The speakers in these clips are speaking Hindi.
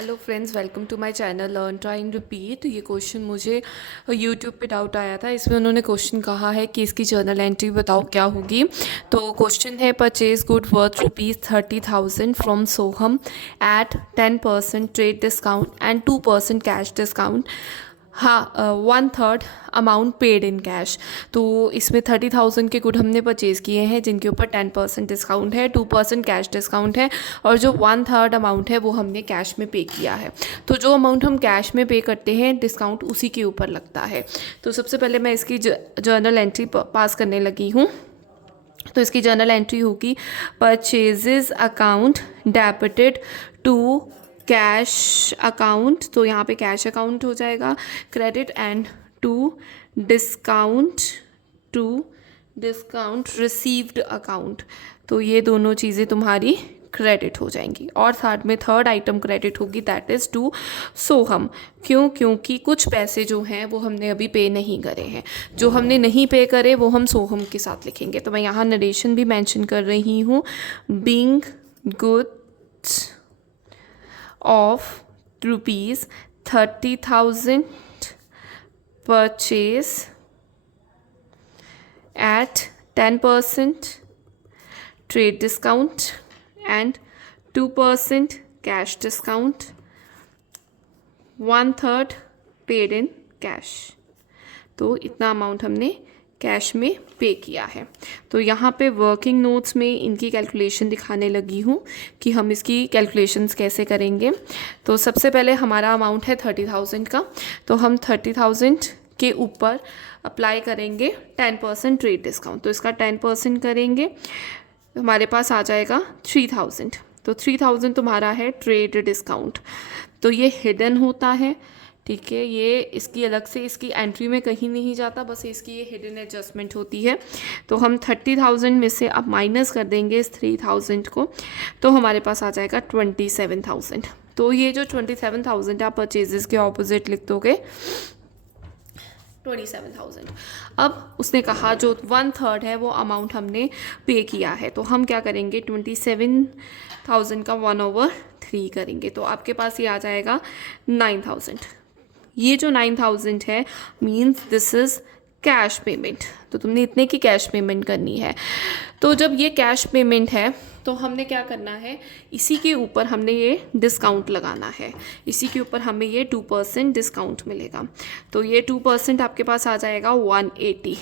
Hello friends, welcome to my channel learn trying repeat. ये क्वेश्चन मुझे यूट्यूब पे डाउट आया था। इसमें उन्होंने क्वेश्चन कहा है कि इसकी जर्नल एंट्री बताओ क्या होगी। तो क्वेश्चन है purchase good worth ₹30,000 from Soham at 10% trade discount and 2% cash discount. हाँ, 1/3 अमाउंट पेड इन कैश। तो इसमें 30,000 के गुड हमने परचेज़ किए हैं जिनके ऊपर 10% डिस्काउंट है, 2% कैश डिस्काउंट है और जो 1/3 अमाउंट है वो हमने कैश में पे किया है। तो जो अमाउंट हम कैश में पे करते हैं डिस्काउंट उसी के ऊपर लगता है। तो सबसे पहले मैं इसकी जर्नल एंट्री पास करने लगी हूँ। तो इसकी जर्नल एंट्री होगी purchases account debited to cash account. तो यहाँ पे कैश अकाउंट हो जाएगा credit and to discount received account. तो ये दोनों चीज़ें तुम्हारी क्रेडिट हो जाएंगी और साथ में थर्ड आइटम क्रेडिट होगी दैट इज़ टू सोहम। क्योंकि कुछ पैसे जो हैं वो हमने अभी पे नहीं करे हैं। जो हमने नहीं पे करे वो हम सोहम के साथ लिखेंगे। तो मैं यहाँ नरेशन भी मेंशन कर रही हूँ। Being goods of ₹30,000 purchase at 10% trade discount and 2% cash discount, 1/3 paid in cash। तो इतना अमाउंट हमने कैश में पे किया है। तो यहाँ पे वर्किंग नोट्स में इनकी कैलकुलेशन दिखाने लगी हूँ कि हम इसकी कैलकुलेशंस कैसे करेंगे। तो सबसे पहले हमारा अमाउंट है 30,000 का। तो हम 30,000 के ऊपर अप्लाई करेंगे 10% ट्रेड डिस्काउंट। तो इसका 10% करेंगे, हमारे पास आ जाएगा 3,000। तो 3,000 तुम्हारा है ट्रेड डिस्काउंट। तो ये हिडन होता है, ठीक है। ये इसकी अलग से इसकी एंट्री में कहीं नहीं जाता, बस इसकी ये हिडन एडजस्टमेंट होती है। तो हम 30,000 में से अब माइनस कर देंगे इस 3,000 को। तो हमारे पास आ जाएगा 27,000। तो ये जो 27,000 आप परचेजेस के ऑपोजिट लिख दोगे 27,000। अब उसने कहा जो 1/3 है वो अमाउंट हमने पे किया है। तो हम क्या करेंगे 27,000 का 1/3 करेंगे। तो आपके पास ये आ जाएगा 9,000। ये जो 9,000 है means this is cash payment. तो तुमने इतने की कैश पेमेंट करनी है। तो जब ये कैश पेमेंट है तो हमने क्या करना है, इसी के ऊपर हमने ये डिस्काउंट लगाना है। इसी के ऊपर हमें ये 2% डिस्काउंट मिलेगा। तो ये 2% आपके पास आ जाएगा 180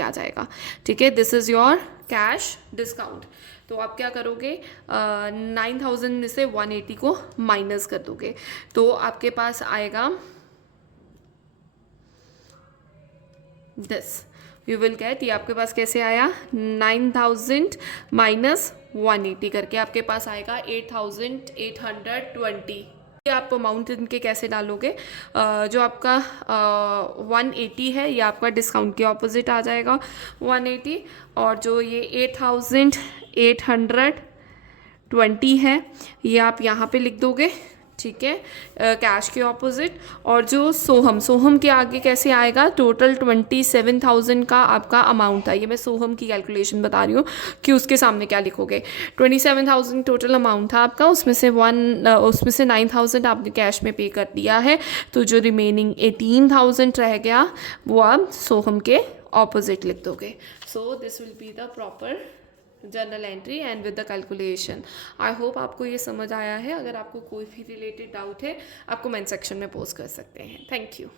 आ जाएगा, ठीक है। This is your cash discount. तो आप क्या करोगे 9,000 में से 180 को माइनस कर दोगे। तो आपके पास आएगा दिस, यू विल गेट, ये आपके पास कैसे आया 9,000 माइनस 180 करके आपके पास आएगा 8,820। ये आप अमाउंट इनके कैसे डालोगे, जो आपका 180 है ये आपका डिस्काउंट के ऑपोजिट आ जाएगा 180, और जो ये 8,820 है ये आप यहाँ पे लिख दोगे, ठीक है, कैश के ऑपोजिट। और जो सोहम के आगे कैसे आएगा, टोटल 27,000 का आपका अमाउंट था। ये मैं सोहम की कैलकुलेशन बता रही हूँ कि उसके सामने क्या लिखोगे। 27,000 टोटल अमाउंट था आपका, उसमें से 9,000 आपने कैश में पे कर दिया है। तो जो रिमेनिंग 18,000 रह गया वो आप सोहम के ऑपोजिट लिख दोगे। So this will be the proper journal entry and with the calculation. I hope आपको ये समझ आया है। अगर आपको कोई भी रिलेटेड डाउट है आप कमेंट सेक्शन में पोस्ट कर सकते हैं। Thank you.